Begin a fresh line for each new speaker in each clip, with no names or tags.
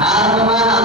好朋友们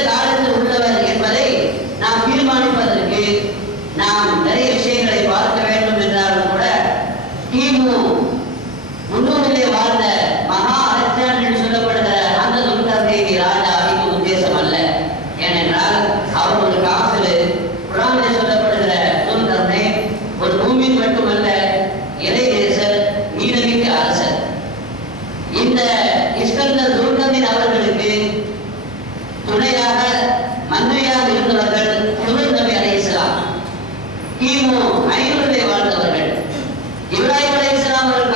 எந்த 사람을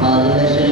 好的是